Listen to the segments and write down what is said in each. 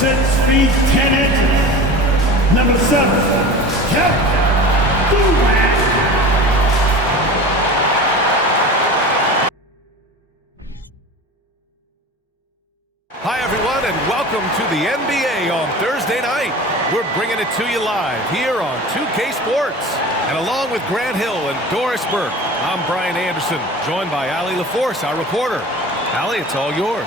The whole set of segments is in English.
6 feet 10 inches. Number 7, Kevin Durant. Hi, everyone, and welcome to the NBA on Thursday night. We're bringing it to you live here on 2K Sports. And along with Grant Hill and Doris Burke, I'm Brian Anderson, joined by Allie LaForce, our reporter. Allie, it's all yours.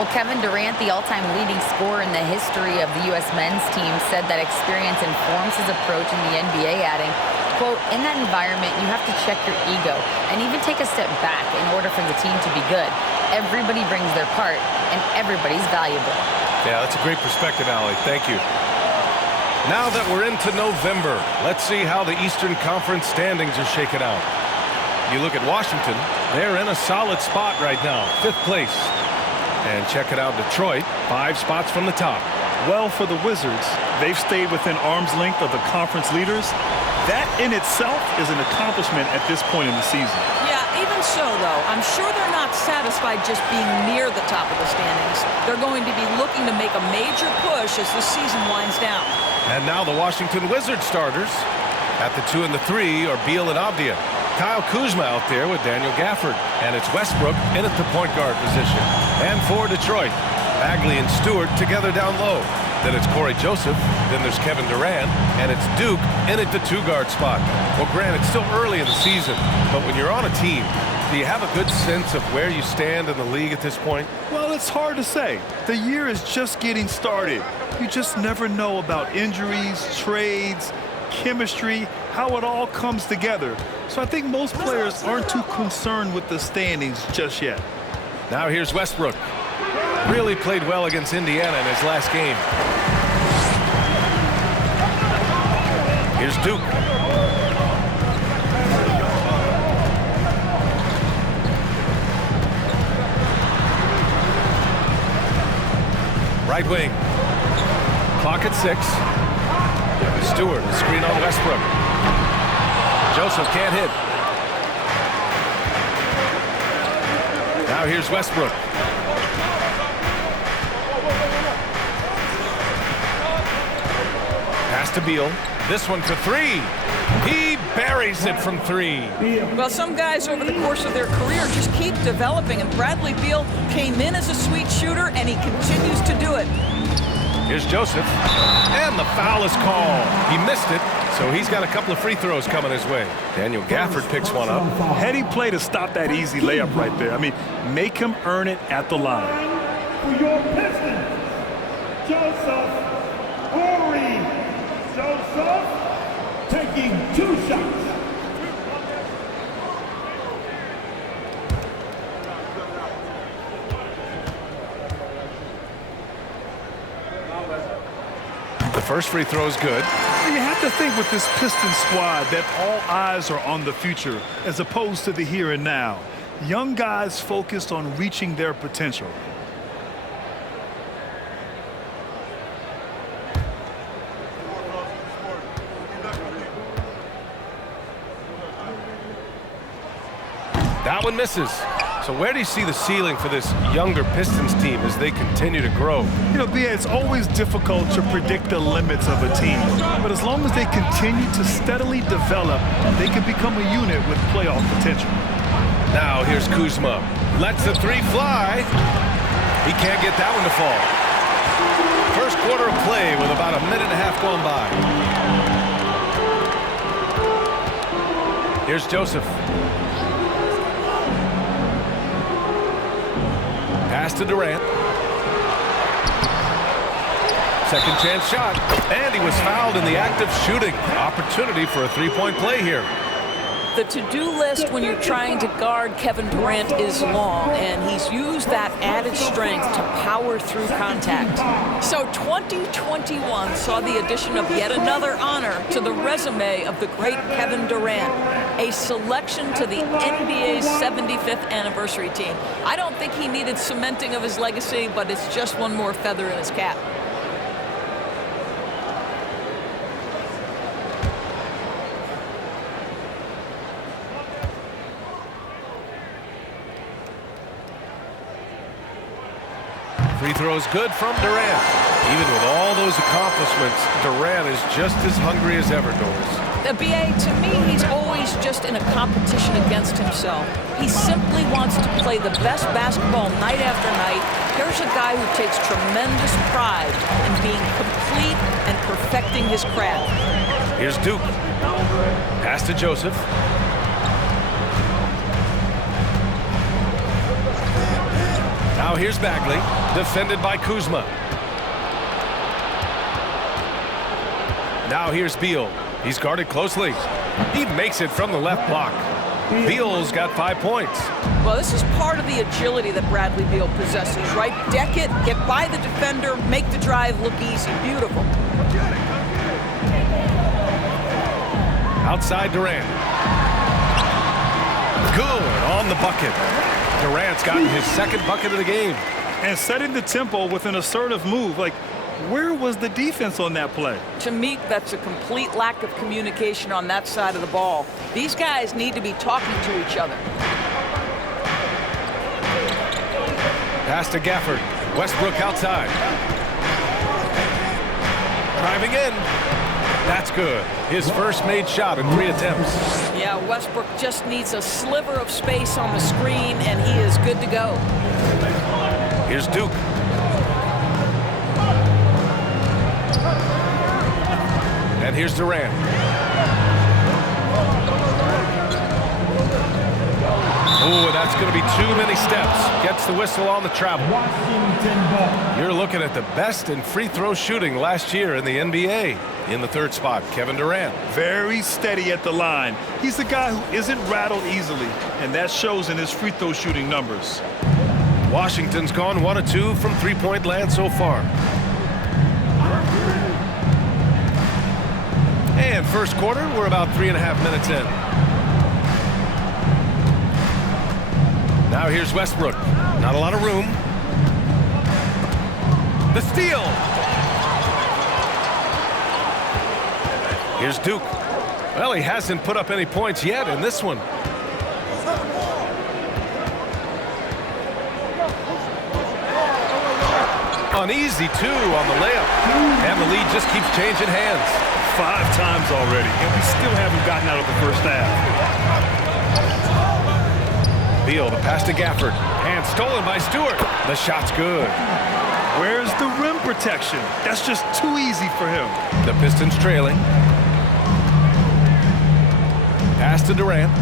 Well, Kevin Durant, the all-time leading scorer in the history of the U.S. men's team, said that experience informs his approach in the NBA, adding, quote, in that environment, you have to check your ego and even take a step back in order for the team to be good. Everybody brings their part, and everybody's valuable. Yeah, that's a great perspective, Allie. Thank you. Now that we're into November, let's see how the Eastern Conference standings are shaken out. You look at Washington, they're in a solid spot right now, 5th place. And check it out, Detroit, 5 spots from the top. Well, for the Wizards, they've stayed within arm's length of the conference leaders. That in itself is an accomplishment at this point in the season. Yeah, even so, though, I'm sure they're not satisfied just being near the top of the standings. They're going to be looking to make a major push as the season winds down. And now the Washington Wizards starters. At the 2 and the 3 are Beal and Avdia. Kyle Kuzma out there with Daniel Gafford. And it's Westbrook in at the point guard position. And for Detroit, Bagley and Stewart together down low. Then it's Corey Joseph. Then there's Kevin Durant. And it's Duke in at the 2-guard spot. Well, Grant, it's still early in the season. But when you're on a team, do you have a good sense of where you stand in the league at this point? Well, it's hard to say. The year is just getting started. You just never know about injuries, trades, chemistry, how it all comes together. So I think most players aren't too concerned with the standings just yet. Now here's Westbrook. Really played well against Indiana in his last game. Here's Duke. Right wing. Clock at 6. Stewart, screen on Westbrook. Joseph can't hit. Now here's Westbrook. Pass to Beal. This one for 3. He buries it from 3. Well, some guys over the course of their career just keep developing, and Bradley Beal came in as a sweet shooter, and he continues to do it. Here's Joseph, and the foul is called. He missed it, so he's got a couple of free throws coming his way. Daniel Gafford picks one up. Heady play to stop that easy layup right there. I mean, make him earn it at the line. For your Pistons, Joseph Horry. Joseph taking 2 shots. The first free throw is good. You have to think with this Pistons squad that all eyes are on the future as opposed to the here and now. Young guys focused on reaching their potential. That one misses. So where do you see the ceiling for this younger Pistons team as they continue to grow? You know, BA, it's always difficult to predict the limits of a team. But as long as they continue to steadily develop, they can become a unit with playoff potential. Now here's Kuzma. Lets the 3 fly. He can't get that one to fall. First quarter of play with about a minute and a half gone by. Here's Joseph. Pass to Durant. Second chance shot. And he was fouled in the act of shooting. Opportunity for a 3-point play here. The to-do list when you're trying to guard Kevin Durant is long, and he's used that added strength to power through contact. So 2021 saw the addition of yet another honor to the resume of the great Kevin Durant, a selection to the NBA's 75th anniversary team. I don't think he needed cementing of his legacy, but it's just one more feather in his cap. Free throw is good from Durant. Even with all those accomplishments, Durant is just as hungry as ever, Doris. The BA, to me, he's always just in a competition against himself. He simply wants to play the best basketball night after night. Here's a guy who takes tremendous pride in being complete and perfecting his craft. Here's Duke. Pass to Joseph. Now here's Bagley, defended by Kuzma. Now here's Beal. He's guarded closely. He makes it from the left block. Beal's got 5 points. Well, this is part of the agility that Bradley Beal possesses, right? Deck it, get by the defender, make the drive look easy. Beautiful. Outside Durant. Good on the bucket. Durant's gotten his second bucket of the game. And setting the tempo with an assertive move. Like, where was the defense on that play? To me, that's a complete lack of communication on that side of the ball. These guys need to be talking to each other. Pass to Gafford. Westbrook outside. Driving in. That's good. His first made shot in 3 attempts. Yeah, Westbrook just needs a sliver of space on the screen, and he is good to go. Here's Duke. And here's Durant. Oh, that's going to be too many steps. Gets the whistle on the travel. Washington ball. You're looking at the best in free throw shooting last year in the NBA. In the third spot, Kevin Durant. Very steady at the line. He's the guy who isn't rattled easily, and that shows in his free throw shooting numbers. Washington's gone 1 of 2 from three-point land so far. And first quarter, we're about 3.5 minutes in. Now here's Westbrook. Not a lot of room. The steal. Here's Duke. Well, he hasn't put up any points yet in this one. Uneasy, too, on the layup. And the lead just keeps changing hands. 5 times already, and we still haven't gotten out of the first half. Beal, the pass to Gafford. And stolen by Stewart. The shot's good. Where's the rim protection? That's just too easy for him. The Pistons trailing. Pass to Durant.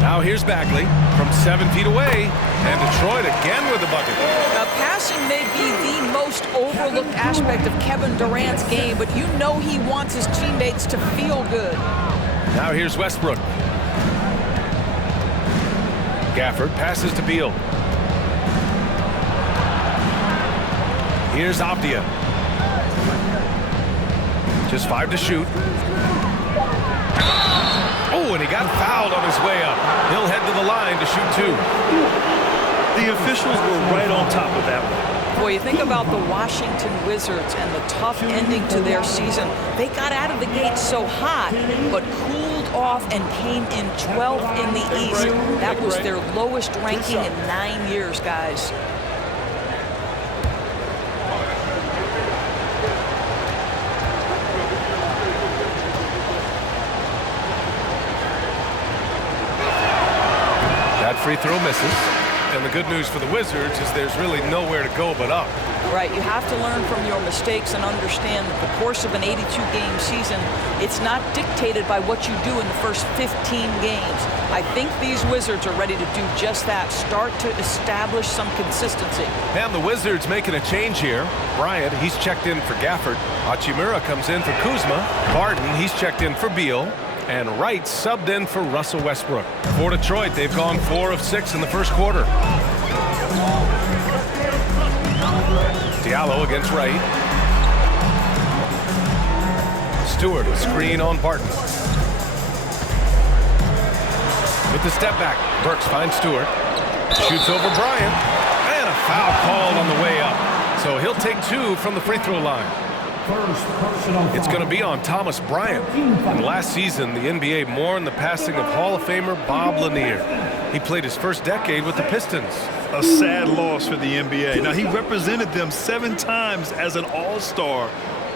Now here's Bagley from 7 feet away. And Detroit again with the bucket. Now, passing may be the most overlooked aspect of Kevin Durant's game, but you know he wants his teammates to feel good. Now here's Westbrook. Gafford passes to Beal. Here's Avdia. Just 5 to shoot. Oh, and he got fouled on his way up. He'll head to the line to shoot 2. The officials were right on top of that one. Boy, you think about the Washington Wizards and the tough ending to their season. They got out of the gate so hot, but cooled off and came in 12th in the East. That was their lowest ranking in 9 years, guys. That free throw misses. And the good news for the Wizards is there's really nowhere to go but up. Right, you have to learn from your mistakes and understand that the course of an 82-game season, it's not dictated by what you do in the first 15 games. I think these Wizards are ready to do just that, start to establish some consistency. And the Wizards making a change here. Bryant, he's checked in for Gafford. Hachimura comes in for Kuzma. Barton, he's checked in for Beal. And Wright subbed in for Russell Westbrook. For Detroit, they've gone 4 of 6 in the first quarter. Diallo against Wright. Stewart, a screen on Barton. With the step back, Burks finds Stewart. Shoots over Bryant. And a foul called on the way up. So he'll take 2 from the free throw line. First personal It's foul. going to be on Thomas Bryant. And last season, the NBA mourned the passing of Hall of Famer Bob Lanier. He played his first decade with the Pistons. A sad loss for the NBA. Now, he represented them 7 times as an all-star,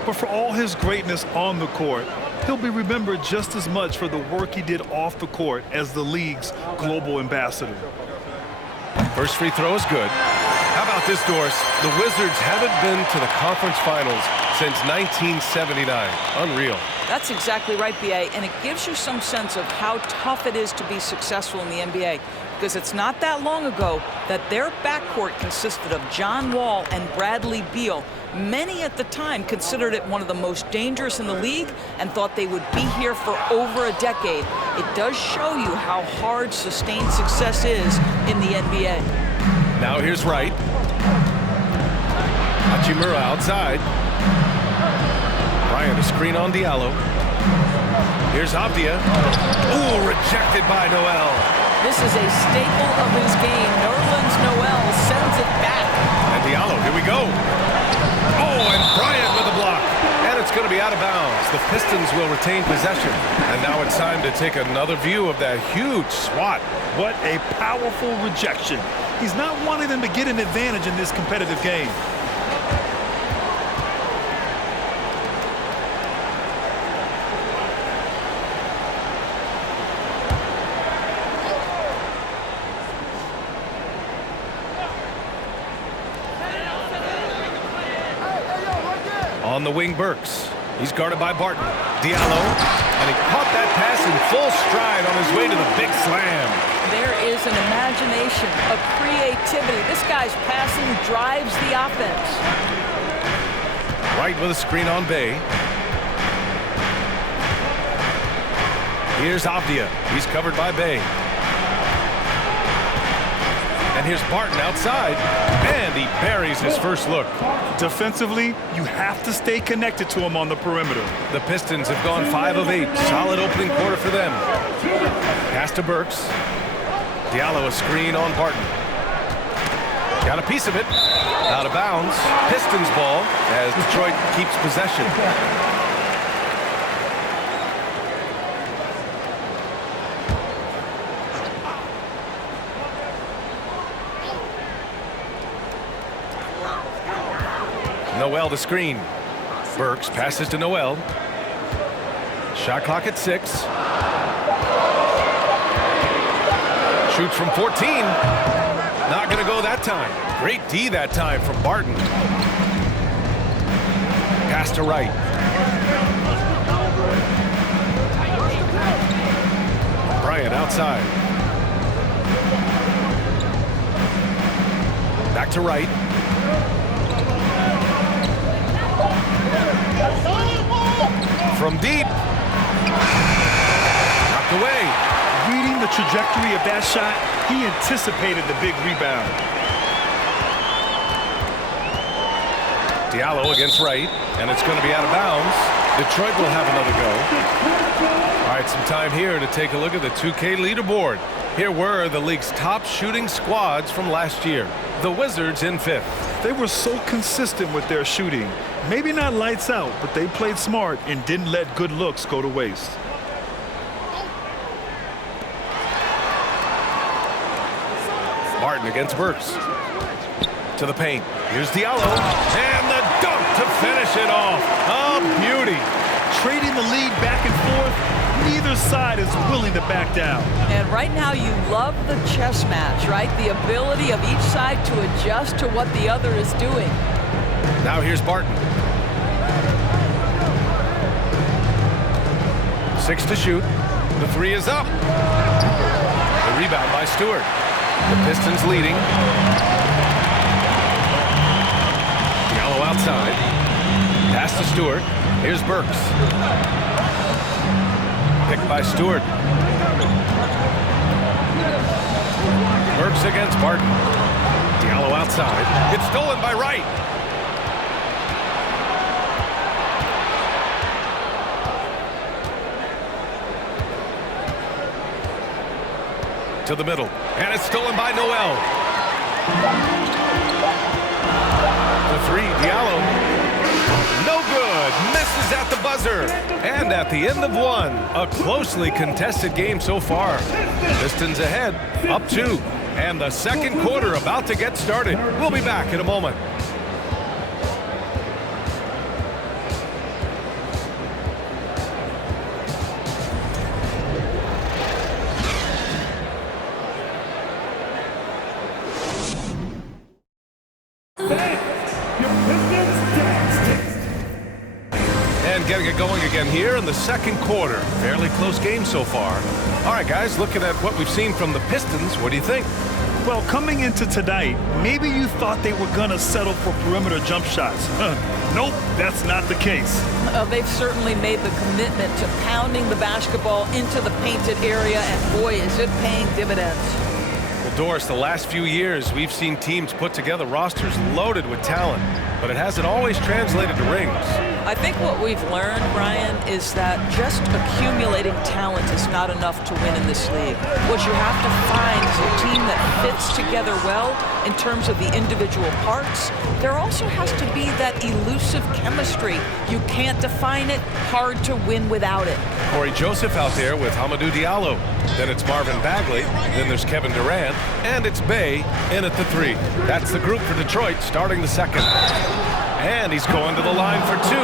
but for all his greatness on the court, he'll be remembered just as much for the work he did off the court as the league's global ambassador. First free throw is good. How about this, Doris? The Wizards haven't been to the conference finals since 1979. Unreal. That's exactly right, B.A., and it gives you some sense of how tough it is to be successful in the NBA, because it's not that long ago that their backcourt consisted of John Wall and Bradley Beal. Many at the time considered it one of the most dangerous in the league and thought they would be here for over a decade. It does show you how hard sustained success is in the NBA. Now here's Wright. Hachimura outside. Bryant a screen on Diallo. Here's Avdia. Ooh, rejected by Noel. This is a staple of his game. Nerlens Noel sends it back. And Diallo, here we go. Oh, and Bryant with a block. And it's going to be out of bounds. The Pistons will retain possession. And now it's time to take another view of that huge swat. What a powerful rejection. He's not wanting them to get an advantage in this competitive game. On the wing, Burks. He's guarded by Barton. Diallo. And he caught that pass in full stride on his way to the big slam. There is an imagination, a creativity. This guy's passing drives the offense. Right with a screen on Bay. Here's Avdia. He's covered by Bay. And here's Barton outside. And he buries his first look. Defensively, you have to stay connected to him on the perimeter. The Pistons have gone 5 of 8. Solid opening quarter for them. Pass to Burks. Diallo a screen on Barton. Got a piece of it. Out of bounds. Pistons ball as Detroit keeps possession. Noel the screen. Burks passes to Noel. Shot clock at 6. Shoots from 14. Not going to go that time. Great D that time from Barton. Pass to Wright. Bryant outside. Back to Wright. From deep. Knocked away. Reading the trajectory of that shot, he anticipated the big rebound. Diallo against Wright, and it's going to be out of bounds. Detroit will have another go. All right, some time here to take a look at the 2K leaderboard. Here were the league's top shooting squads from last year. The Wizards in 5th. They were so consistent with their shooting. Maybe not lights out, but they played smart and didn't let good looks go to waste. Martin against Burks. To the paint. Here's Diallo. And the dunk to finish it off. A beauty. Trading the lead back and forth, neither side is willing to back down. And right now you love the chess match, right? The ability of each side to adjust to what the other is doing. Now here's Barton. 6 to shoot. The 3 is up. The rebound by Stewart. The Pistons leading. Diallo outside. Pass to Stewart. Here's Burks. Picked by Stewart. Burks against Barton. Diallo outside. It's stolen by Wright. To the middle. And it's stolen by Noel. The 3, Diallo. No good. good. Misses at the buzzer. And at the end of one, a closely contested game so far. Pistons ahead, up 2. And the second quarter about to get started. We'll be back in a moment. And getting it going again here in the second quarter. Fairly close game so far. All right, guys, looking at what we've seen from the Pistons, what do you think? Well, coming into tonight, maybe you thought they were going to settle for perimeter jump shots. Nope, that's not the case. They've certainly made the commitment to pounding the basketball into the painted area, and boy, is it paying dividends. Well, Doris, the last few years, we've seen teams put together rosters loaded with talent, but it hasn't always translated to rings. I think what we've learned, Brian, is that just accumulating talent is not enough to win in this league. What you have to find is a team that fits together well in terms of the individual parts. There also has to be that elusive chemistry. You can't define it, hard to win without it. Corey Joseph out there with Hamidou Diallo. Then it's Marvin Bagley. Then there's Kevin Durant. And it's Bey in at the 3. That's the group for Detroit starting the second. And he's going to the line for 2.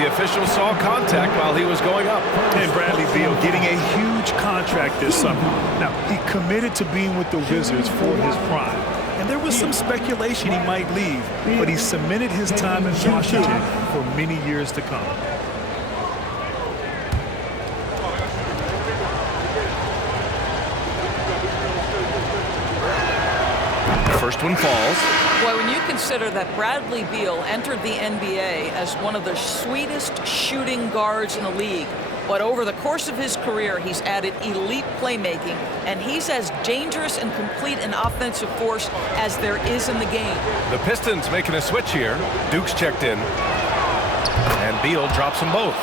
The official saw contact while he was going up. And Bradley Beal getting a huge contract this summer. Now, he committed to being with the Wizards for his prime. And there was some speculation he might leave, but he cemented his time in Washington for many years to come. First one falls. Boy, when you consider that Bradley Beal entered the NBA as one of the sweetest shooting guards in the league, but over the course of his career, he's added elite playmaking, and he's as dangerous and complete an offensive force as there is in the game. The Pistons making a switch here. Duke's checked in. And Beal drops them both.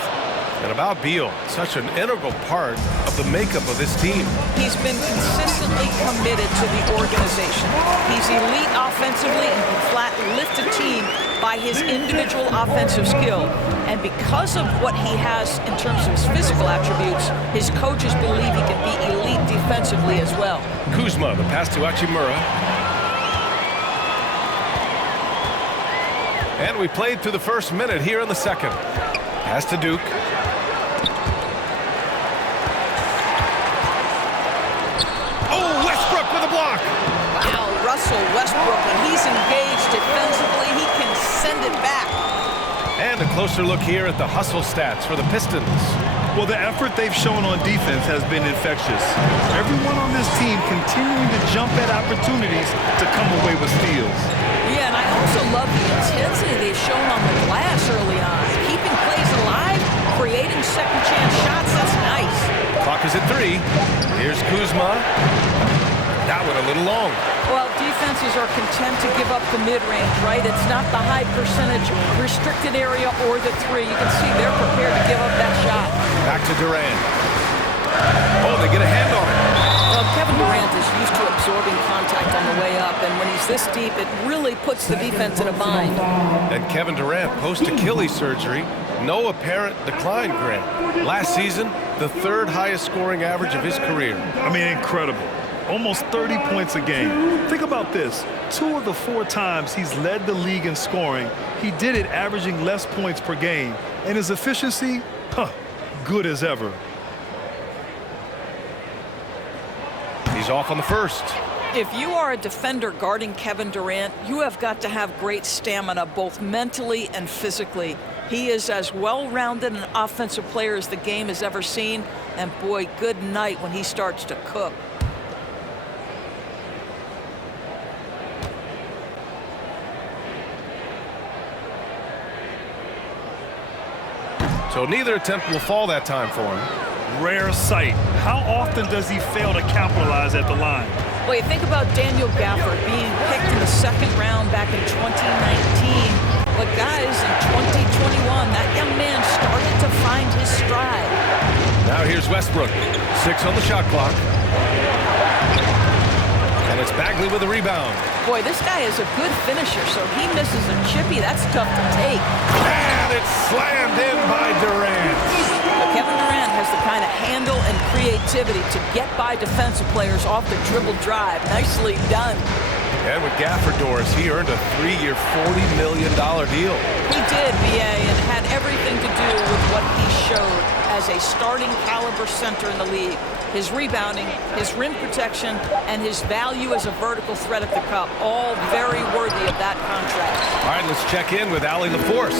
And about Beal, such an integral part of the makeup of this team. He's been consistently committed to the organization. He's elite offensively and can flat lift a team by his individual offensive skill. And because of what he has in terms of his physical attributes, his coaches believe he can be elite defensively as well. Kuzma, the pass to Hachimura. And we played through the first minute here in the second. Pass to Duke. Block. Wow, Russell Westbrook, when he's engaged defensively, he can send it back. And a closer look here at the hustle stats for the Pistons. Well, the effort they've shown on defense has been infectious. Everyone on this team continuing to jump at opportunities to come away with steals. Yeah, and I also love the intensity they've shown on the glass early on. Keeping plays alive, creating second chance shots, that's nice. Clock is at 3. Here's Kuzma. That one a little long. Well, defenses are content to give up the mid-range, right? It's not the high percentage restricted area or the 3. You can see they're prepared to give up that shot. Back to Durant. Oh, they get a hand on it. Well, Kevin Durant is used to absorbing contact on the way up, and when he's this deep, it really puts the defense in a bind. And Kevin Durant, post-Achilles surgery, no apparent decline, Grant. Last season, the 3rd highest scoring average of his career. I mean, incredible. Almost 30 points a game. Think about this. 2 of the 4 times he's led the league in scoring, he did it averaging less points per game. And his efficiency, good as ever. He's off on the first. If you are a defender guarding Kevin Durant, you have got to have great stamina, both mentally and physically. He is as well-rounded an offensive player as the game has ever seen. And boy, good night when he starts to cook. So neither attempt will fall that time for him. Rare sight. How often does he fail to capitalize at the line? Well, you think about Daniel Gafford being picked in the 2nd round back in 2019. But guys, in 2021, that young man started to find his stride. Now here's Westbrook. 6 on the shot clock. And it's Bagley Bagley with a rebound. Boy, this guy is a good finisher, so he misses a chippy. That's tough to take. And it's slammed in by Durant. But Kevin Durant has the kind of handle and creativity to get by defensive players off the dribble drive. Nicely done. And with Gafford doors, he earned a 3-year, $40 million deal. He did, BA, and had everything to do with what he showed as a starting caliber center in the league. His rebounding, his rim protection, and his value as a vertical threat at the cup, all very worthy of that contract. All right, let's check in with Allie LaForce.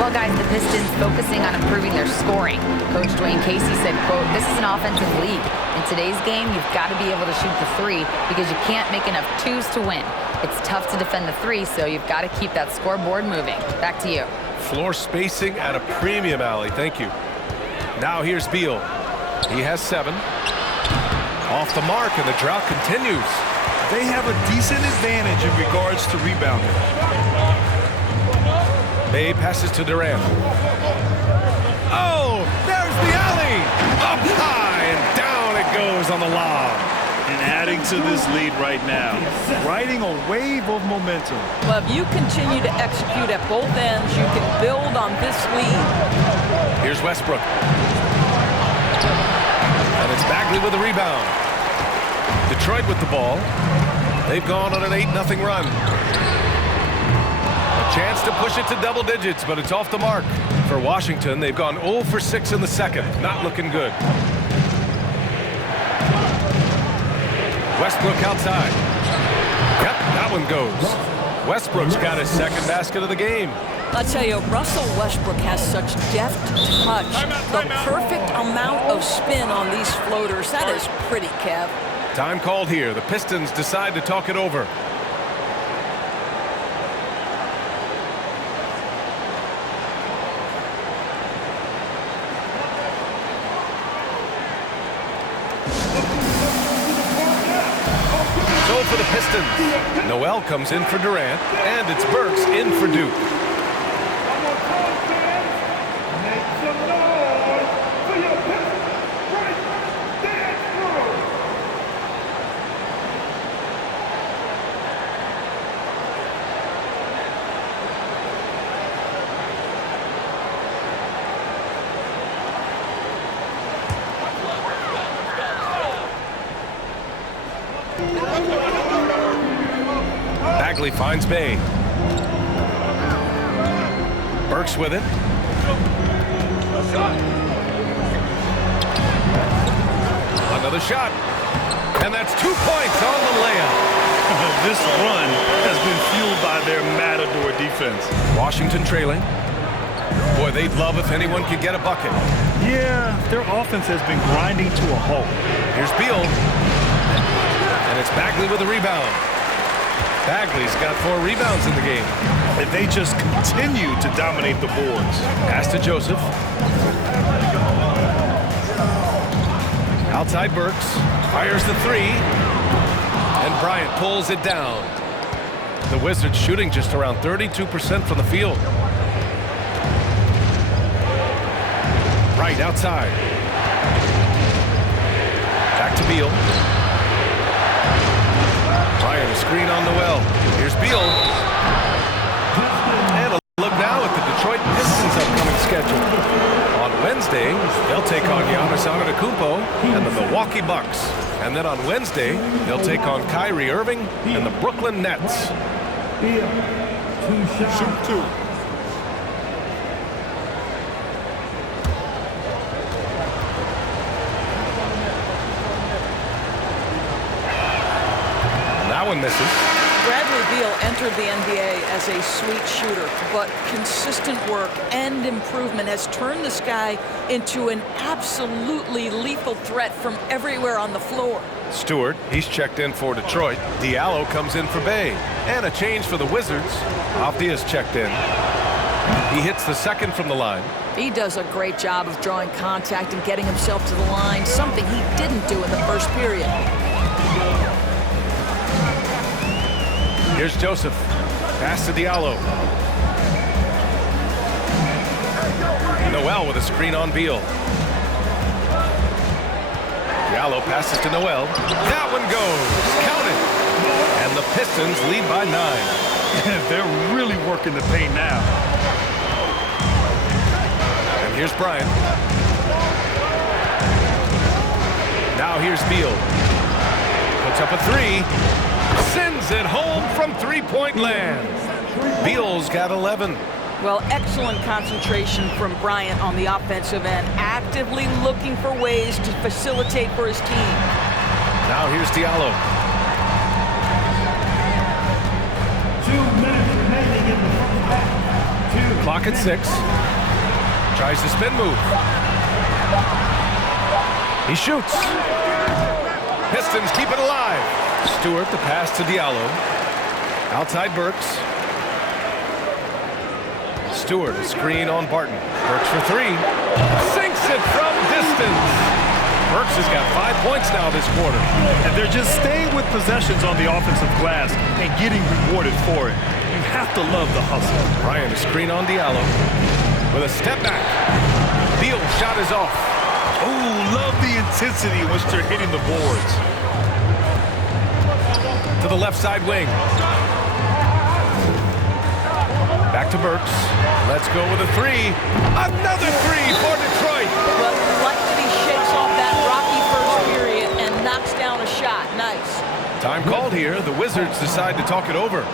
Well, guys, the Pistons focusing on improving their scoring. Coach Dwayne Casey said, quote, "This is an offensive league. In today's game, you've got to be able to shoot the three because you can't make enough twos to win. It's tough to defend the three, so you've got to keep that scoreboard moving." Back to you. Floor spacing at a premium, Allie. Thank you. Now here's Beal. He has 7. Off the mark, and the drought continues. They have a decent advantage in regards to rebounding. Bay passes to Durant. Oh, there's the alley. Up high, and down it goes on the lob. And adding to this lead right now, riding a wave of momentum. Well, if you continue to execute at both ends, you can build on this lead. Here's Westbrook. And it's Bagley with a rebound. Detroit with the ball. They've gone on an 8-0 run. A chance to push it to double digits, but it's off the mark. For Washington, they've gone 0 for 6 in the second. Not looking good. Westbrook outside. Yep, that one goes. Westbrook's got his second basket of the game. I'll tell you, Russell Westbrook has such deft touch. The perfect amount of spin on these floaters. That is pretty, Kev. Time called here. The Pistons decide to talk it over. So for the Pistons, Noel comes in for Durant, and it's Burks in for Duke. Make some noise for your Pistons right dance crew. Bagley finds Bay. Burks with it. Another shot. And that's 2 points on the layup. This run has been fueled by their matador defense. Washington trailing. Boy, they'd love if anyone could get a bucket. Yeah, their offense has been grinding to a halt. Here's Beal. And it's Bagley with a rebound. Bagley's got 4 rebounds in the game. And they just continue to dominate the boards. Pass to Joseph. Outside Burks. Fires the 3. And Bryant pulls it down. The Wizards shooting just around 32% from the field. Right outside. Back to Beal. Bryant, a screen on Noel. Here's Beal. And a look now at the Detroit Pistons' upcoming schedule. On Wednesday, they'll take on Giannis Antetokounmpo and the Milwaukee Bucks. And then on Wednesday, they'll take on Kyrie Irving and the Brooklyn Nets. Beal, 2 shots. Shoot 2. That one misses. Bradley Beal entered the NBA as a sweet shooter, but consistent work and improvement has turned this guy into an absolutely lethal threat from everywhere on the floor. Stewart, he's checked in for Detroit. Diallo comes in for Bay. And a change for the Wizards. Avdia's checked in. He hits the second from the line. He does a great job of drawing contact and getting himself to the line, something he didn't do in the first period. Here's Joseph. Pass to Diallo. Noel with a screen on Beal. Diallo passes to Noel. That one goes. Count it. Pistons lead by 9. They're really working the paint now. And here's Bryant. Now here's Beal. Puts up a 3. Sends it home from three-point land. Beal's got 11. Well, excellent concentration from Bryant on the offensive end, actively looking for ways to facilitate for his team. Now here's Diallo. 2 minutes remaining in the first half. Clock at 6. Tries the spin move. He shoots. Pistons keep it alive. Stewart, the pass to Diallo. Outside Burks. Stewart, a screen on Barton. Burks for 3. Sinks it from distance. Burks has got 5 points now this quarter. And they're just staying with possessions on the offensive glass and getting rewarded for it. You have to love the hustle. Bryant, a screen on Diallo. With a step back. Beal shot is off. Oh, love the intensity in which they're hitting the boards. To the left side wing. Back to Burks. Let's go with a 3. Another 3 for Detroit. Well, you like that he shakes off that rocky first period and knocks down a shot. Nice. Time called here. The Wizards decide to talk it over.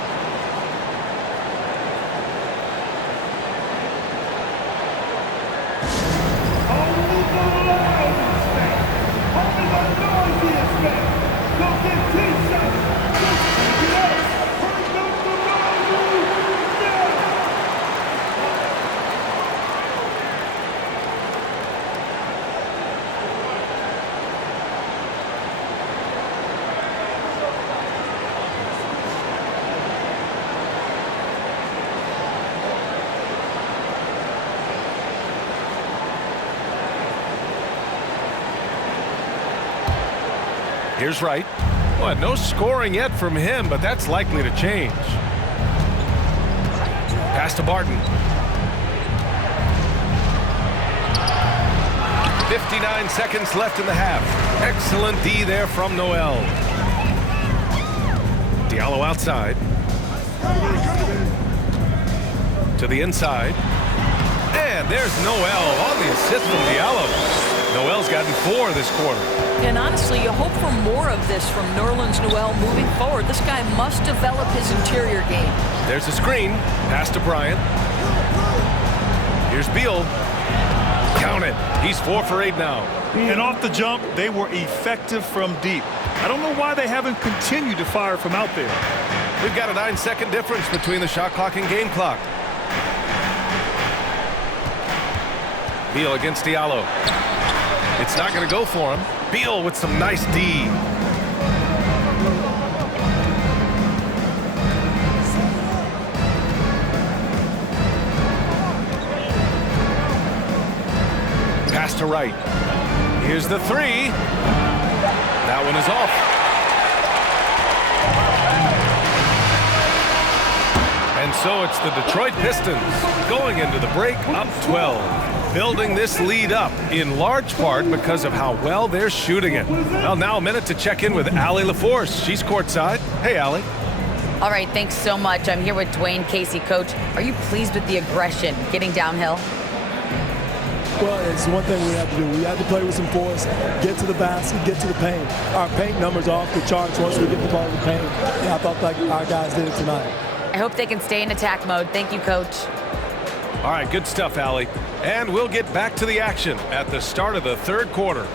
Only the loudest fan, only the noisiest fan, go get T-shirts. Yes, bring up the noise now. Here's Wright. Well, no scoring yet from him, but that's likely to change. Pass to Barton. 59 seconds left in the half. Excellent D there from Noel. Diallo outside. To the inside. And there's Noel on the assist from Diallo. Noel's gotten 4 this quarter. And honestly, you hope for more of this from Nerlens Noel moving forward. This guy must develop his interior game. There's a screen. Pass to Bryant. Here's Beal. Count it. He's 4 for 8 now. And off the jump, they were effective from deep. I don't know why they haven't continued to fire from out there. We've got a 9-second difference between the shot clock and game clock. Beal against Diallo. It's not going to go for him. Beal with some nice D. Pass to Wright. Here's the 3. That one is off. And so it's the Detroit Pistons going into the break up 12. Building this lead up in large part because of how well they're shooting it. Well, now a minute to check in with Allie LaForce. She's courtside. Hey, Allie. All right, thanks so much. I'm here with Dwayne Casey. Coach, are you pleased with the aggression getting downhill? Well, it's one thing we have to do. We have to play with some force, get to the basket, get to the paint. Our paint numbers are off the charts once we get the ball to the paint. And I thought like our guys did it tonight. I hope they can stay in attack mode. Thank you, Coach. All right, good stuff, Allie. And we'll get back to the action at the start of the third quarter.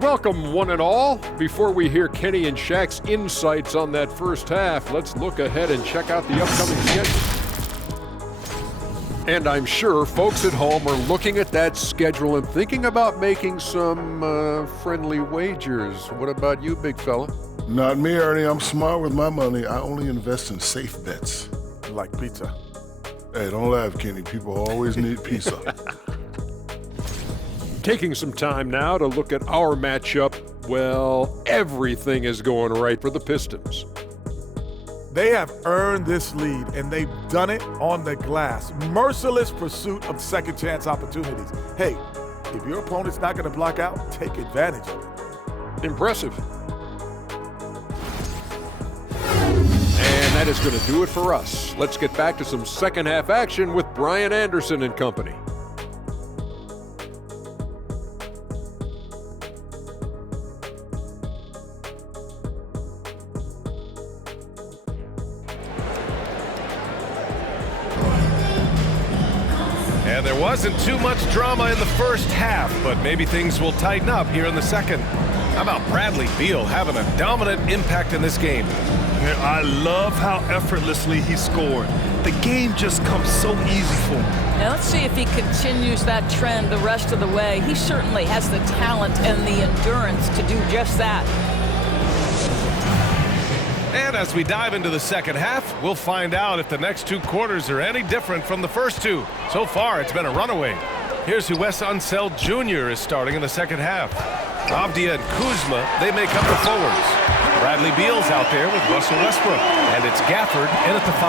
Welcome, one and all. Before we hear Kenny and Shaq's insights on that first half, let's look ahead and check out the upcoming schedule. And I'm sure folks at home are looking at that schedule and thinking about making some friendly wagers. What about you, big fella? Not me, Ernie. I'm smart with my money. I only invest in safe bets. Like pizza. Hey, don't laugh, Kenny. People always need pizza. Taking some time now to look at our matchup. Well, everything is going right for the Pistons. They have earned this lead, and they've done it on the glass. Merciless pursuit of second chance opportunities. Hey, If your opponent's not going to block out, take advantage of it. Impressive. And that is going to do it for us. Let's get back to some second half action with Brian Anderson and company. And there wasn't too much drama in the first half, but maybe things will tighten up here in the second. How about Bradley Beal having a dominant impact in this game? I love how effortlessly he scored. The game just comes so easy for him. Now let's see if he continues that trend the rest of the way. He certainly has the talent and the endurance to do just that. And as we dive into the second half, we'll find out if the next two quarters are any different from the first two. So far, it's been a runaway. Here's who Wes Unseld Jr. is starting in the second half. Avdia and Kuzma, they make up the forwards. Bradley Beal's out there with Russell Westbrook. And it's Gafford in at the 5.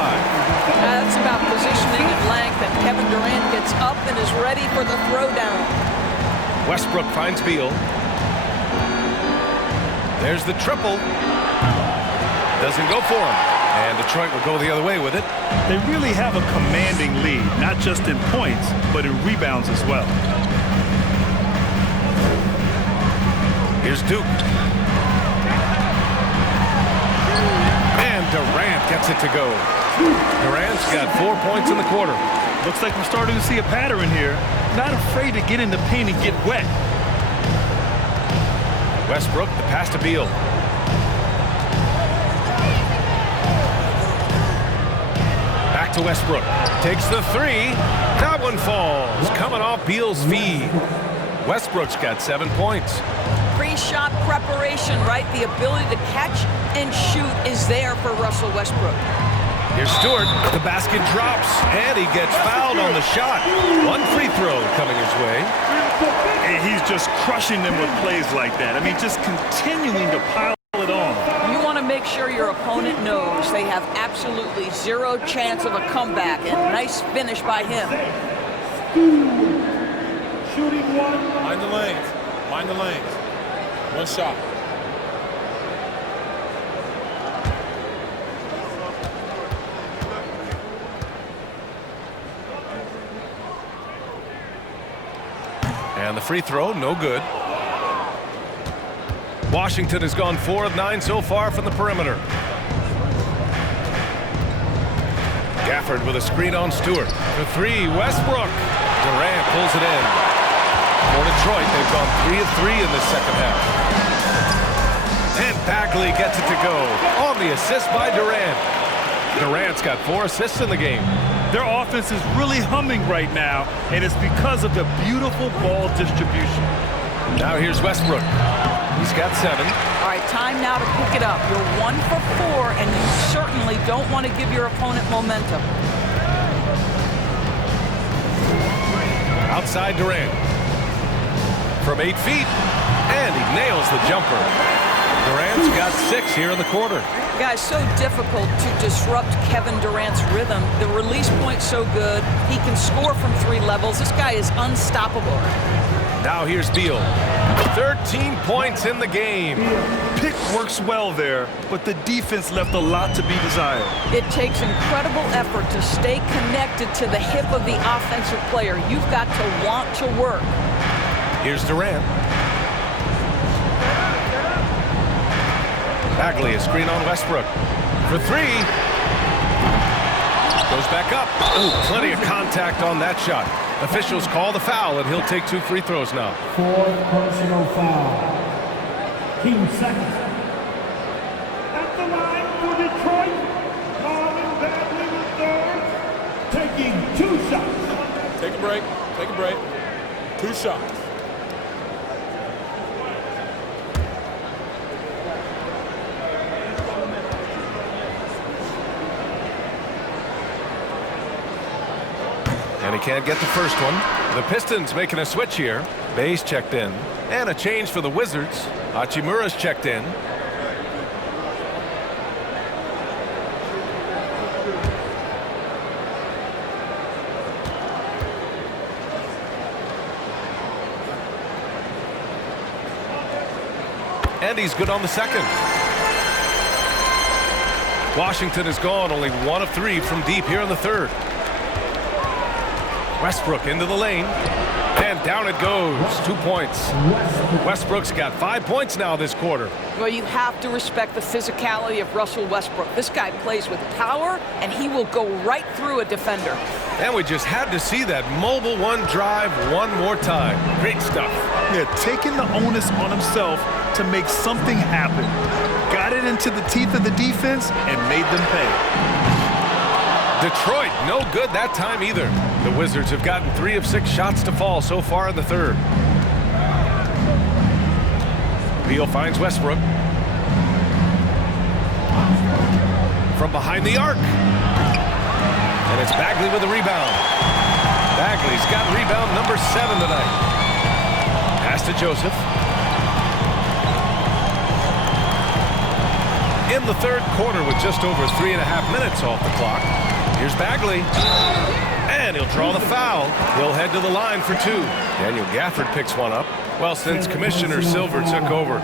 That's about positioning and length, and Kevin Durant gets up and is ready for the throwdown. Westbrook finds Beal. There's the triple. Doesn't go for him. And Detroit will go the other way with it. They really have a commanding lead, not just in points, but in rebounds as well. Here's Duke. And Durant gets it to go. Durant's got 4 points in the quarter. Looks like we're starting to see a pattern here. Not afraid to get in the paint and get wet. Westbrook, the pass to Beal. Back to Westbrook. Takes the 3. That one falls. Coming off Beal's feed. Westbrook's got 7 points. Pre-shot preparation, right? The ability to catch and shoot is there for Russell Westbrook. Here's Stewart. The basket drops, and he gets fouled on the shot. One free throw coming his way. And he's just crushing them with plays like that. I mean, just continuing to pile it on. You want to make sure your opponent knows they have absolutely zero chance of a comeback, and nice finish by him. Shooting one. Mind the lanes. Mind the lanes. One shot. And the free throw, no good. Washington has gone 4 of 9 so far from the perimeter. Gafford with a screen on Stewart. For 3, Westbrook. Durant pulls it in. For Detroit, they've gone 3 of 3 in the second half. And Bagley gets it to go on the assist by Durant. Durant's got 4 assists in the game. Their offense is really humming right now, and it's because of the beautiful ball distribution. Now here's Westbrook. He's got 7. All right, time now to pick it up. You're 1 for 4, and you certainly don't want to give your opponent momentum. Outside Durant. From 8 feet, and he nails the jumper. Durant's got 6 here in the quarter. Guys, so difficult to disrupt Kevin Durant's rhythm. The release point's so good. He can score from 3 levels. This guy is unstoppable. Now here's Beal. 13 points in the game. Pick works well there, but the defense left a lot to be desired. It takes incredible effort to stay connected to the hip of the offensive player. You've got to want to work. Here's Durant. Bagley, a screen on Westbrook. For 3. Goes back up. Ooh, plenty of contact on that shot. Officials call the foul, and he'll take 2 free throws now. 4th personal foul. Team second. At the line for Detroit, Marvin Bagley the 3rd, taking 2 shots. Take a break. Take a break. 2 shots. And he can't get the first one. The Pistons making a switch here. Bay's checked in. And a change for the Wizards. Hachimura's checked in. and he's good on the second. Washington is gone, only 1 of 3 from deep here in the third. Westbrook into the lane, and down it goes. 2 points. Westbrook's got 5 points now this quarter. Well, you have to respect the physicality of Russell Westbrook. This guy plays with power, and he will go right through a defender. And we just had to see that mobile one drive one more time. Great stuff. Yeah, taking the onus on himself to make something happen. Got it into the teeth of the defense and made them pay. Detroit, no good that time either. The Wizards have gotten 3 of 6 shots to fall so far in the third. Beal finds Westbrook. From behind the arc. And it's Bagley with the rebound. Bagley's got rebound number 7 tonight. Pass to Joseph. In the third quarter with just over 3.5 minutes off the clock. Here's Bagley. And he'll draw the foul. He'll head to the line for 2. Daniel Gafford picks one up. Well, since Commissioner Silver took over,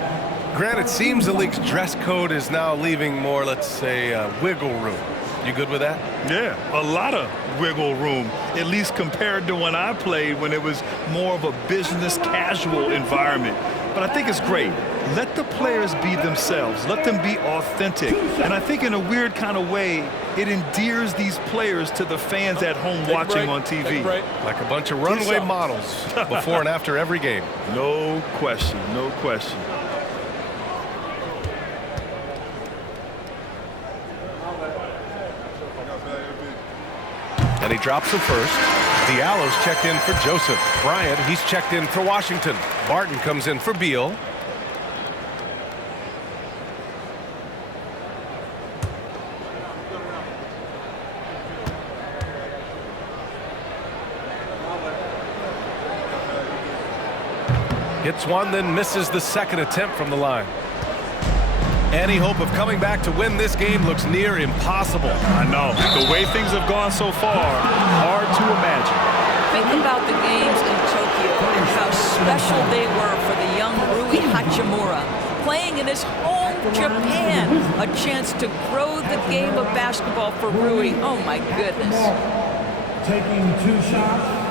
Grant, it seems the league's dress code is now leaving more, let's say, wiggle room. You good with that? Yeah, a lot of wiggle room, at least compared to when I played, when it was more of a business casual environment. But I think it's great. Let the players be themselves. Let them be authentic. And I think in a weird kind of way, it endears these players to the fans at home watching on TV. Like a bunch of runway models before and after every game. No question, no question. And he drops the first. Diallo's checked in for Joseph. Bryant, he's checked in for Washington. Barton comes in for Beal. Hits one, then misses the second attempt from the line. Any hope of coming back to win this game looks near impossible. I know. The way things have gone so far, hard to imagine. Think about the games in Tokyo and how special they were for the young Rui Hachimura. Playing in his home Japan, a chance to grow the game of basketball for Rui. Oh my goodness. Taking 2 shots.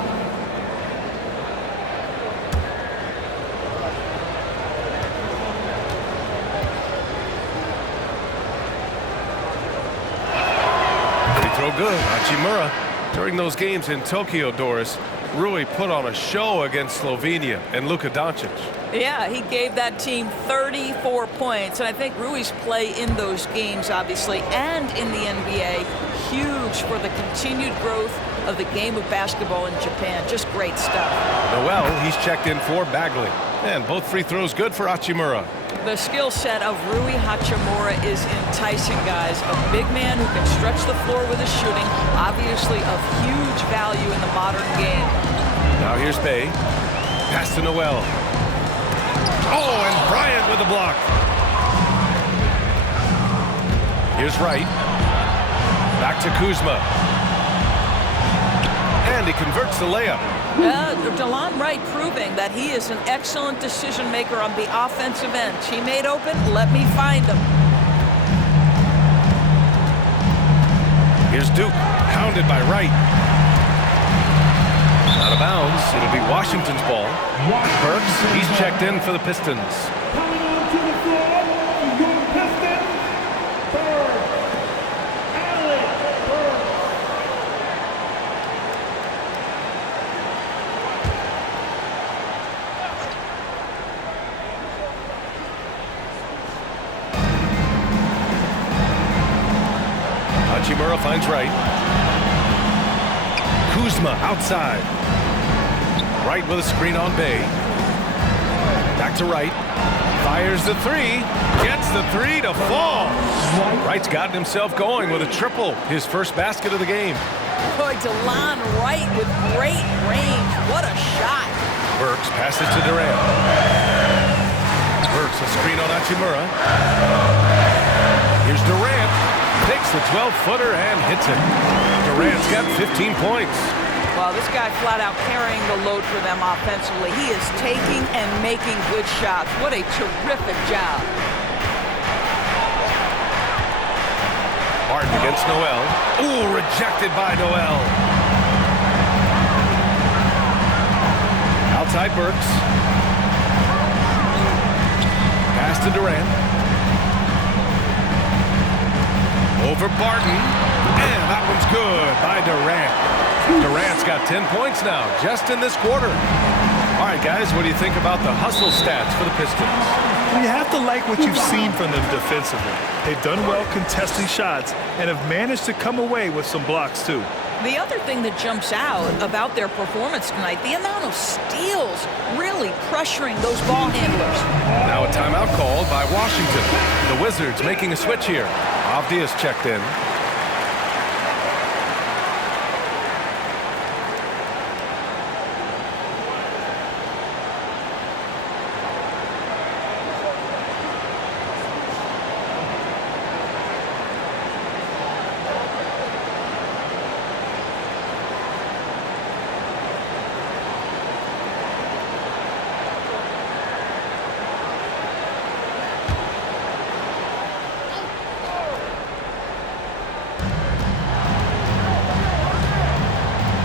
Good. Hachimura. During those games in Tokyo, Doris, Rui put on a show against Slovenia and Luka Doncic. Yeah, he gave that team 34 points. And I think Rui's play in those games, obviously, and in the NBA, huge for the continued growth of the game of basketball in Japan. Just great stuff. Noel, he's checked in for Bagley. And both free throws good for Hachimura. The skill set of Rui Hachimura is enticing, guys. A big man who can stretch the floor with his shooting, obviously of huge value in the modern game. Now here's Bay. Pass to Noel. Oh, and Bryant with the block. Here's Wright. Back to Kuzma. And he converts the layup. DeLon Wright proving that he is an excellent decision maker on the offensive end. Teammate open, let me find him. Here's Duke, hounded by Wright. Out of bounds, it'll be Washington's ball. Burks, he's checked in for the Pistons. Coming onto the floor for your Pistons, Burks. Alec Burks. Hachimura finds Wright. Kuzma outside. Wright with a screen on Bay. Back to Wright. Fires the 3. Gets the 3 to fall. Wright's gotten himself going with a triple. His first basket of the game. Boy, DeLon Wright with great range. What a shot. Burks passes to Durant. Burks a screen on Hachimura. Here's Durant. Takes the 12-footer and hits it. Durant's got 15 points. Well, this guy flat out carrying the load for them offensively. He is taking and making good shots. What a terrific job. Barton against Noel. Ooh, rejected by Noel. Outside Burks. Pass to Durant. Over Barton. And that one's good by Durant. Durant's got 10 points now, just in this quarter. All right, guys, what do you think about the hustle stats for the Pistons? You have to like what you've seen from them defensively. They've done well contesting shots and have managed to come away with some blocks, too. The other thing that jumps out about their performance tonight, the amount of steals really pressuring those ball handlers. Now a timeout called by Washington. The Wizards making a switch here. Avdia's checked in.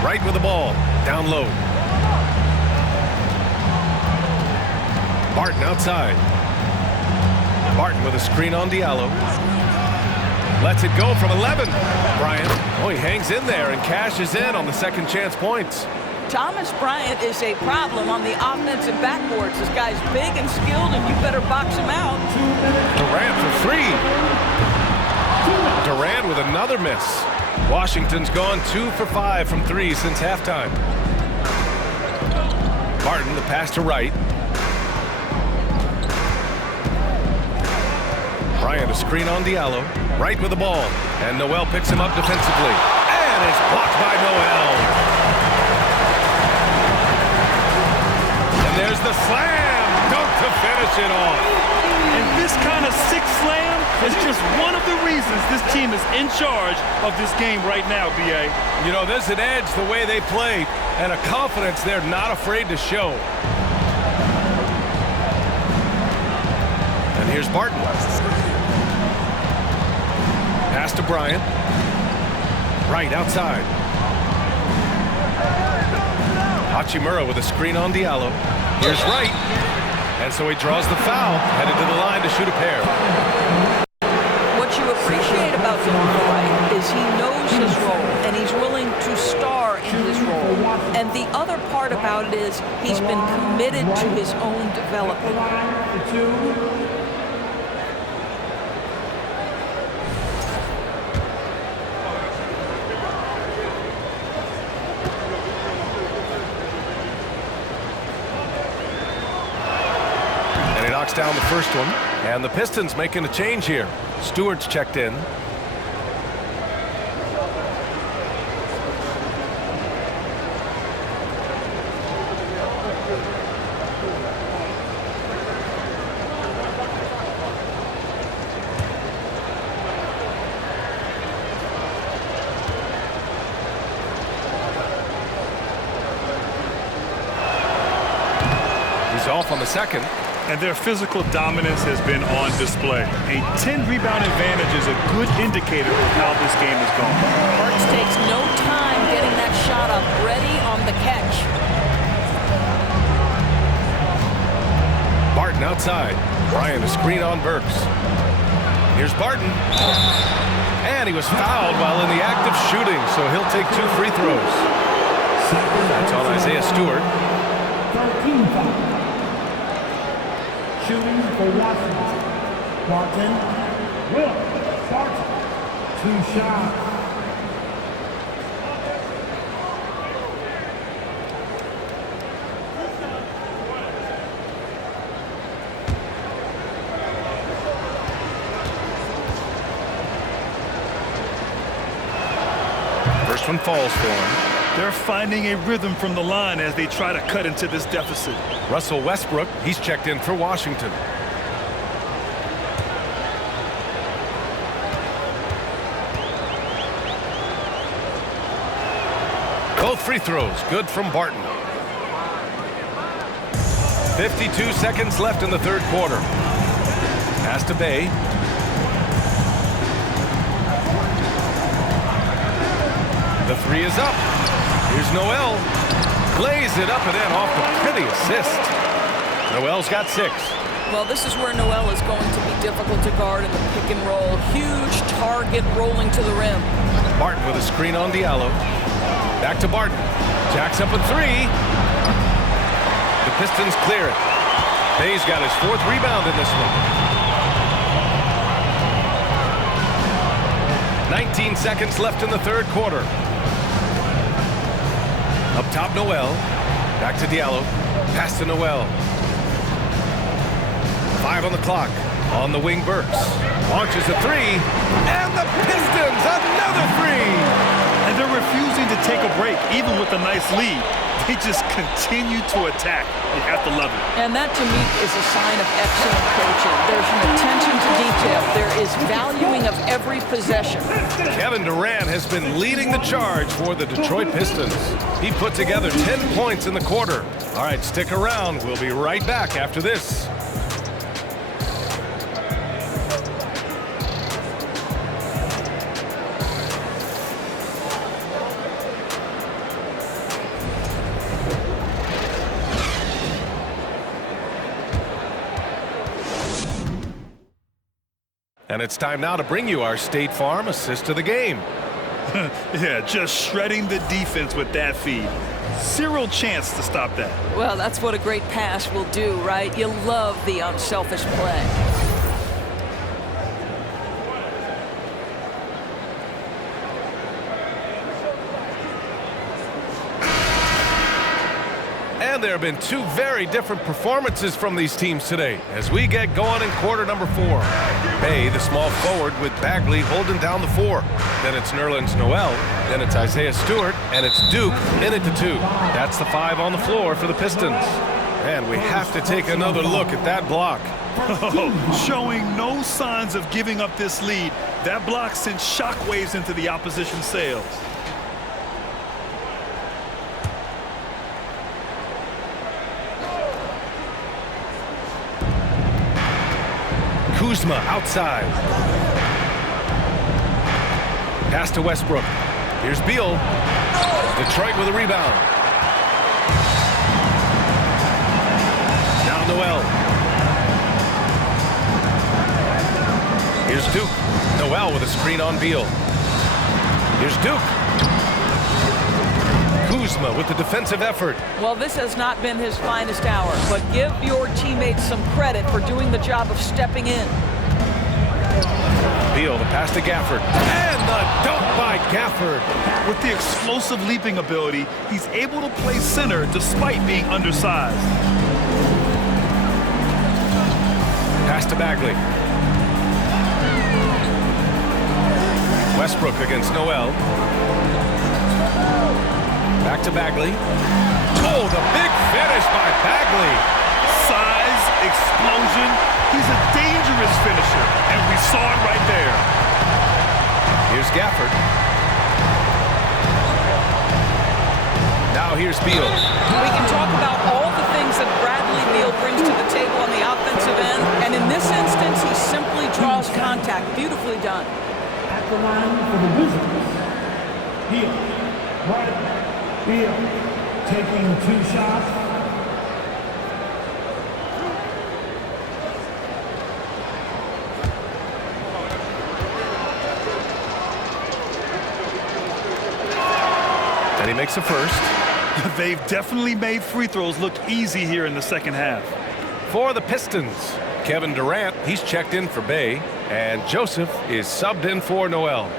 Right with the ball, down low. Barton outside. Barton with a screen on Diallo. Lets it go from 11. Bryant, oh, he hangs in there and cashes in on the second chance points. Thomas Bryant is a problem on the offensive backboards. This guy's big and skilled, and you better box him out. Durant for three. Durant with another miss. Washington's gone 2 for 5 from 3 since halftime. Barton, the pass to Wright. Bryant, a screen on Diallo. Wright with the ball. And Noel picks him up defensively. And it's blocked by Noel. And there's the slam. Dunk to finish it off. And this kind of sick slam is just one of the reasons this team is in charge of this game right now, B.A. You know, there's an edge the way they play and a confidence they're not afraid to show. And here's Barton. Pass to Bryant. Right outside. Hachimura with a screen on Diallo. Here's Wright. And so he draws the foul, headed to the line to shoot a pair. What you appreciate about Durant, Wright, is he knows his role, and he's willing to star in his role. And the other part about it is he's been committed to his own development. Down the first one, and the Pistons making a change here. Stewart's checked in. He's off on the second. And their physical dominance has been on display. A 10-rebound advantage is a good indicator of how this game is going. Burks takes no time getting that shot up, ready on the catch. Barton outside. Bryant, a screen on Burks. Here's Barton. And he was fouled while in the act of shooting, so he'll take 2 free throws. That's on Isaiah Stewart. 13 foul. Shooting for Washington. Barton. Will Barton. 2 shots. First one falls for him. They're finding a rhythm from the line as they try to cut into this deficit. Russell Westbrook, he's checked in for Washington. Both free throws, good from Barton. 52 seconds left in the third quarter. Pass to Bay. The three is up. Here's Noel. Lays it up and in off the pretty assist. Noel's got 6. Well, this is where Noel is going to be difficult to guard in the pick and roll. Huge target rolling to the rim. Barton with a screen on Diallo. Back to Barton. Jacks up a 3. The Pistons clear it. Bay's got his 4th rebound in this one. 19 seconds left in the third quarter. Up top, Noel. Back to Diallo. Pass to Noel. 5 on the clock. On the wing, Burks. Launches a 3. And the Pistons, another 3. And they're refusing to take a break, even with a nice lead. They just continue to attack. You have to love it. And that, to me, is a sign of excellent coaching. There's an attention to detail. There is valuing of every possession. Kevin Durant has been leading the charge for the Detroit Pistons. He put together 10 points in the quarter. All right, stick around. We'll be right back after this. And it's time now to bring you our State Farm assist of the game. Yeah, just shredding the defense with that feed. Zero chance to stop that. Well, that's what a great pass will do, right? You love the unselfish play. And there have been 2 very different performances from these teams today as we get going in quarter number 4. Bay, the small forward, with Bagley holding down the 4. Then it's Nerlens Noel. Then it's Isaiah Stewart. And it's Duke in it to 2. That's the 5 on the floor for the Pistons. And we have to take another look at that block. Showing no signs of giving up this lead. That block sent shockwaves into the opposition sails. Kuzma outside. Pass to Westbrook. Here's Beal. Detroit with a rebound. Now Noel. Here's Duke. Noel with a screen on Beal. Here's Duke. Kuzma with the defensive effort. Well, this has not been his finest hour, but give your teammates some credit for doing the job of stepping in. Beal, the pass to Gafford. And the dunk by Gafford. With the explosive leaping ability, he's able to play center despite being undersized. Pass to Bagley. Westbrook against Noel. Back to Bagley. Oh, the big finish by Bagley. Size, explosion. He's a dangerous finisher, and we saw it right there. Here's Gafford. Now here's Beal. We can talk about all the things that Bradley Beal brings to the table on the offensive end, and in this instance, he simply draws contact. Beautifully done. At the line for the Wizards, Beal. Right. Beal taking 2 shots. And he makes a first. They've definitely made free throws look easy here in the second half. For the Pistons, Kevin Durant, he's checked in for Bay, and Joseph is subbed in for Noel.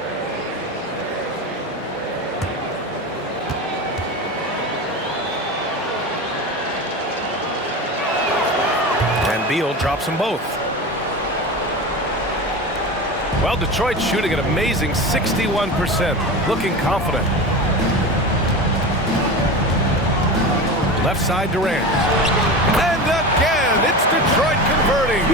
And Beal drops them both. Well, Detroit's shooting an amazing 61%, looking confident. Left side, Durant. And again, it's Detroit converting.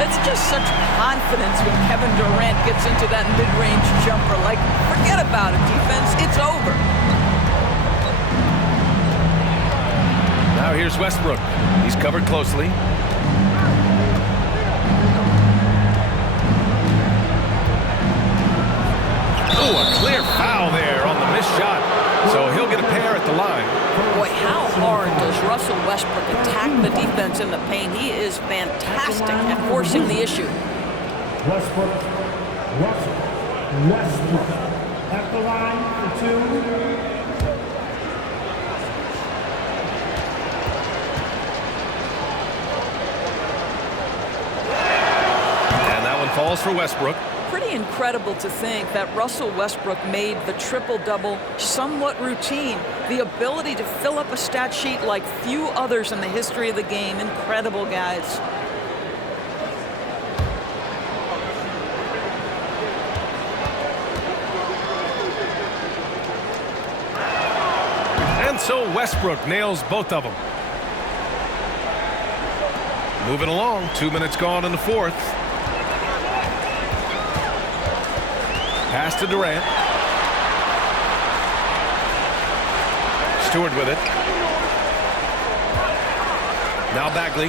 That's just such confidence when Kevin Durant gets into that mid-range jumper. Like, forget about it, defense. It's over. Now here's Westbrook. He's covered closely. Oh, a clear foul there on the missed shot. So he'll get a pair at the line. Boy, how hard does Russell Westbrook attack the defense in the paint? He is fantastic at forcing the issue. Westbrook at the line for 2. And that one falls for Westbrook. Pretty incredible to think that Russell Westbrook made the triple-double somewhat routine. The ability to fill up a stat sheet like few others in the history of the game. Incredible, guys. And so Westbrook nails both of them. Moving along, 2 minutes gone in the fourth. Pass to Durant. Stewart with it. Now Bagley.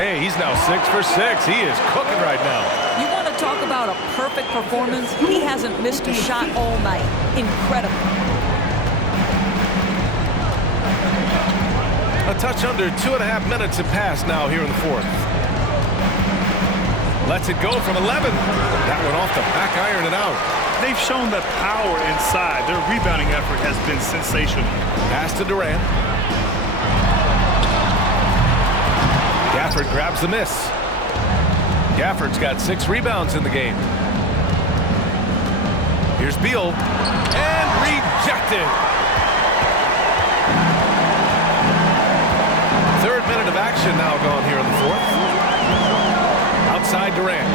Hey, he's now 6 for 6. He is cooking right now. You want to talk about a perfect performance? He hasn't missed a shot all night. Incredible. A touch under 2.5 minutes have passed now here in the fourth. Lets it go from 11. That one off the back iron and out. They've shown that power inside. Their rebounding effort has been sensational. Pass to Durant. Gafford grabs the miss. Gafford's got 6 rebounds in the game. Here's Beal. And rejected. 3rd minute of action now gone here in the fourth. Outside Durant.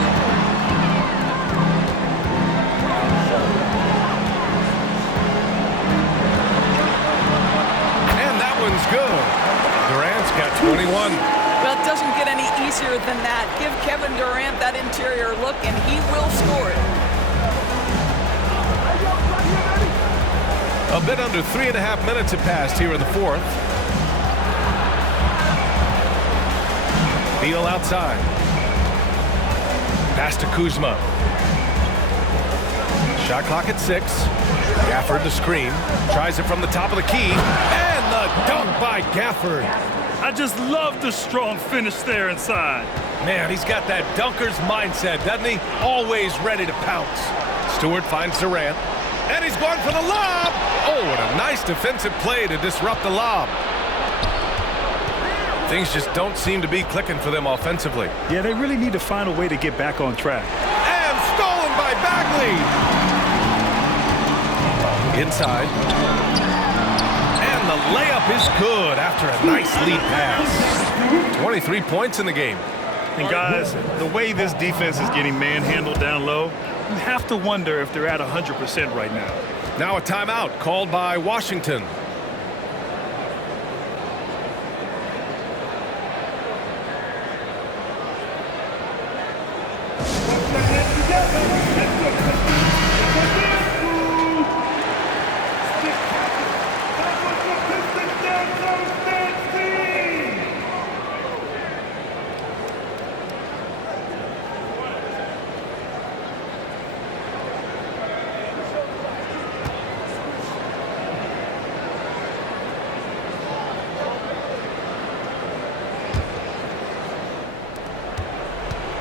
And that one's good. Durant's got 21. Well, it doesn't get any easier than that. Give Kevin Durant that interior look, and he will score it. A bit under 3.5 minutes have passed here in the fourth. Beal outside. Pass to Kuzma. Shot clock at 6. Gafford the screen. Tries it from the top of the key. And the dunk by Gafford. I just love the strong finish there inside. Man, he's got that dunker's mindset, doesn't he? Always ready to pounce. Stewart finds Durant. And he's going for the lob. Oh, what a nice defensive play to disrupt the lob. Things just don't seem to be clicking for them offensively. Yeah, they really need to find a way to get back on track. And stolen by Bagley. Inside. And the layup is good after a nice lead pass. 23 points in the game. And guys, the way this defense is getting manhandled down low, you have to wonder if they're at 100% right now. Now a timeout called by Washington.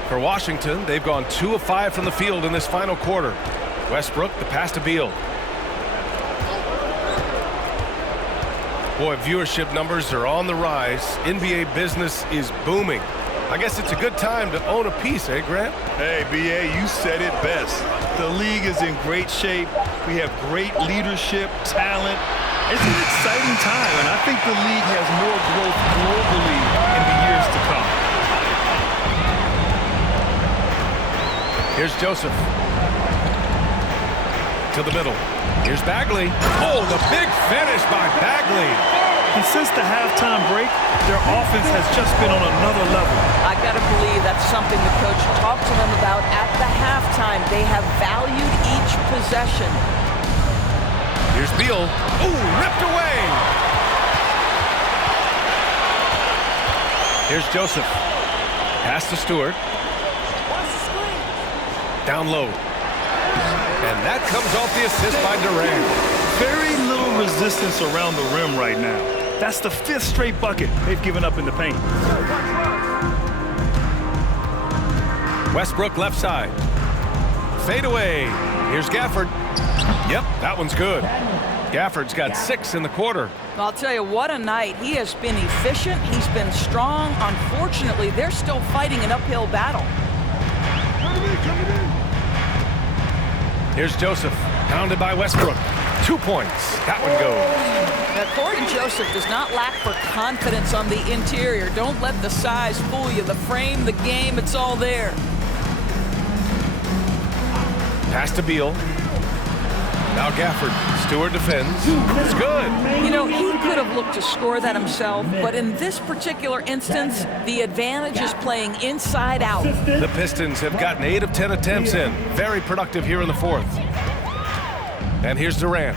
For Washington, they've gone 2 of 5 from the field in this final quarter. Westbrook, the pass to Beal. Boy, viewership numbers are on the rise. NBA business is booming. I guess it's a good time to own a piece, eh, Grant? Hey, B.A., you said it best. The league is in great shape. We have great leadership, talent. It's an exciting time, and I think the league has more growth globally in the years to come. Here's Joseph. To the middle. Here's Bagley. Oh, the big finish by Bagley. And since the halftime break, their offense has just been on another level. I got to believe that's something the coach talked to them about at the halftime. They have valued each possession. Here's Beal. Ooh, ripped away. Here's Joseph. Pass to Stewart. Down low. And that comes off the assist by Durant. Very little resistance around the rim right now. That's the 5th straight bucket they've given up in the paint. Westbrook left side. Fade away. Here's Gafford. Yep, that one's good. Gafford's got 6 in the quarter. I'll tell you, what a night. He has been efficient. He's been strong. Unfortunately, they're still fighting an uphill battle. Here's Joseph. Pounded by Westbrook. 2 points. That one goes. Now, Corey Joseph does not lack for confidence on the interior. Don't let the size fool you. The frame, the game, it's all there. Pass to Beal. Now Gafford. Stewart defends. It's good. You know, he could have looked to score that himself, but in this particular instance, the advantage is playing inside out. The Pistons have gotten 8 of 10 attempts in. Very productive here in the 4th. And here's Durant.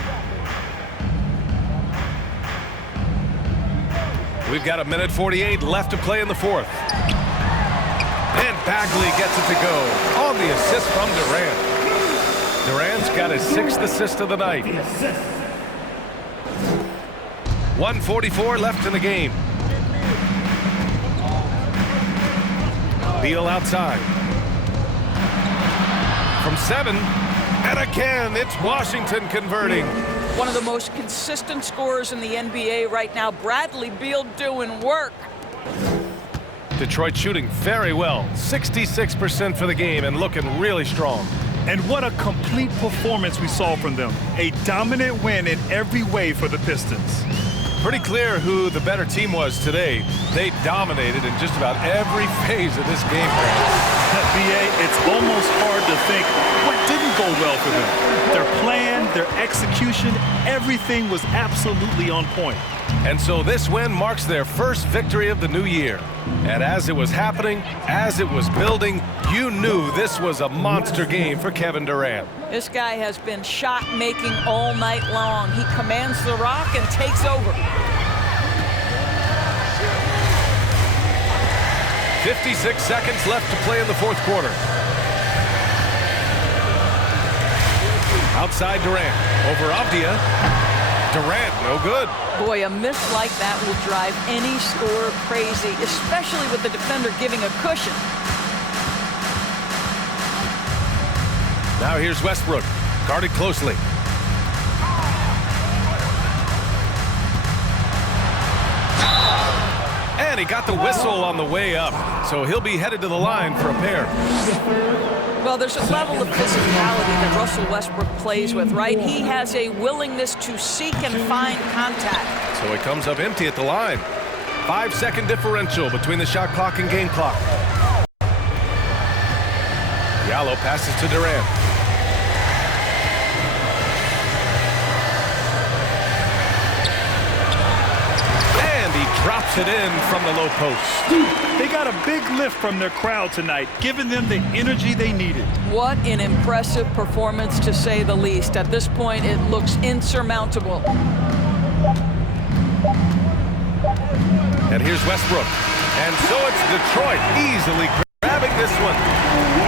We've got 1:48 left to play in the 4th. And Bagley gets it to go on the assist from Durant. Durant's got his 6th assist of the night. 1:44 left in the game. Beal outside. From 7. And again, it's Washington converting. One of the most consistent scorers in the NBA right now, Bradley Beal, doing work. Detroit shooting very well. 66% for the game and looking really strong. And what a complete performance we saw from them. A dominant win in every way for the Pistons. Pretty clear who the better team was today. They dominated in just about every phase of this game. BA, it's almost hard to think what didn't go well for them. Their plan, their execution, everything was absolutely on point. And so this win marks their first victory of the new year. And as it was happening, as it was building, you knew this was a monster game for Kevin Durant. This guy has been shot-making all night long. He commands the rock and takes over. 56 seconds left to play in the 4th quarter. Outside Durant. Over Avdia. Durant, no good. Boy, a miss like that will drive any scorer crazy, especially with the defender giving a cushion. Now here's Westbrook, guarded closely. And he got the whistle on the way up, so he'll be headed to the line for a pair. Well, there's a level of physicality that Russell Westbrook plays with, right? He has a willingness to seek and find contact. So he comes up empty at the line. 5-second differential between the shot clock and game clock. Diallo passes to Durant. And he drops it in from the low post. They got a big lift from their crowd tonight, giving them the energy they needed. What an impressive performance, to say the least. At this point, it looks insurmountable. And here's Westbrook. And so it's Detroit easily grabbing this one.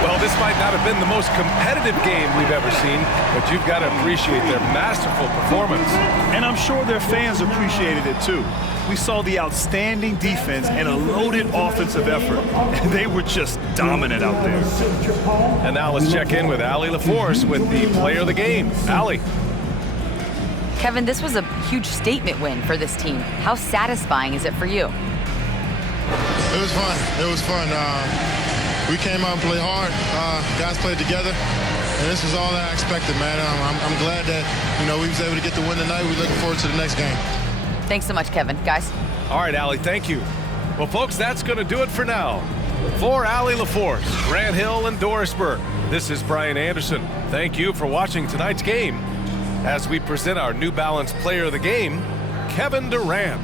Well, this might not have been the most competitive game we've ever seen, but you've got to appreciate their masterful performance. And I'm sure their fans appreciated it too. We saw the outstanding defense and a loaded offensive effort. And they were just dominant out there. And now let's check in with Allie LaForce with the player of the game. Allie. Kevin, this was a huge statement win for this team. How satisfying is it for you? It was fun. It was fun. We came out and played hard. Guys played together. And this was all that I expected, man. I'm glad that, we was able to get the win tonight. We're looking forward to the next game. Thanks so much, Kevin. Guys. All right, Allie, thank you. Well, folks, that's going to do it for now. For Allie LaForce, Grant Hill, and Dorisburg, this is Brian Anderson. Thank you for watching tonight's game as we present our New Balance player of the game, Kevin Durant.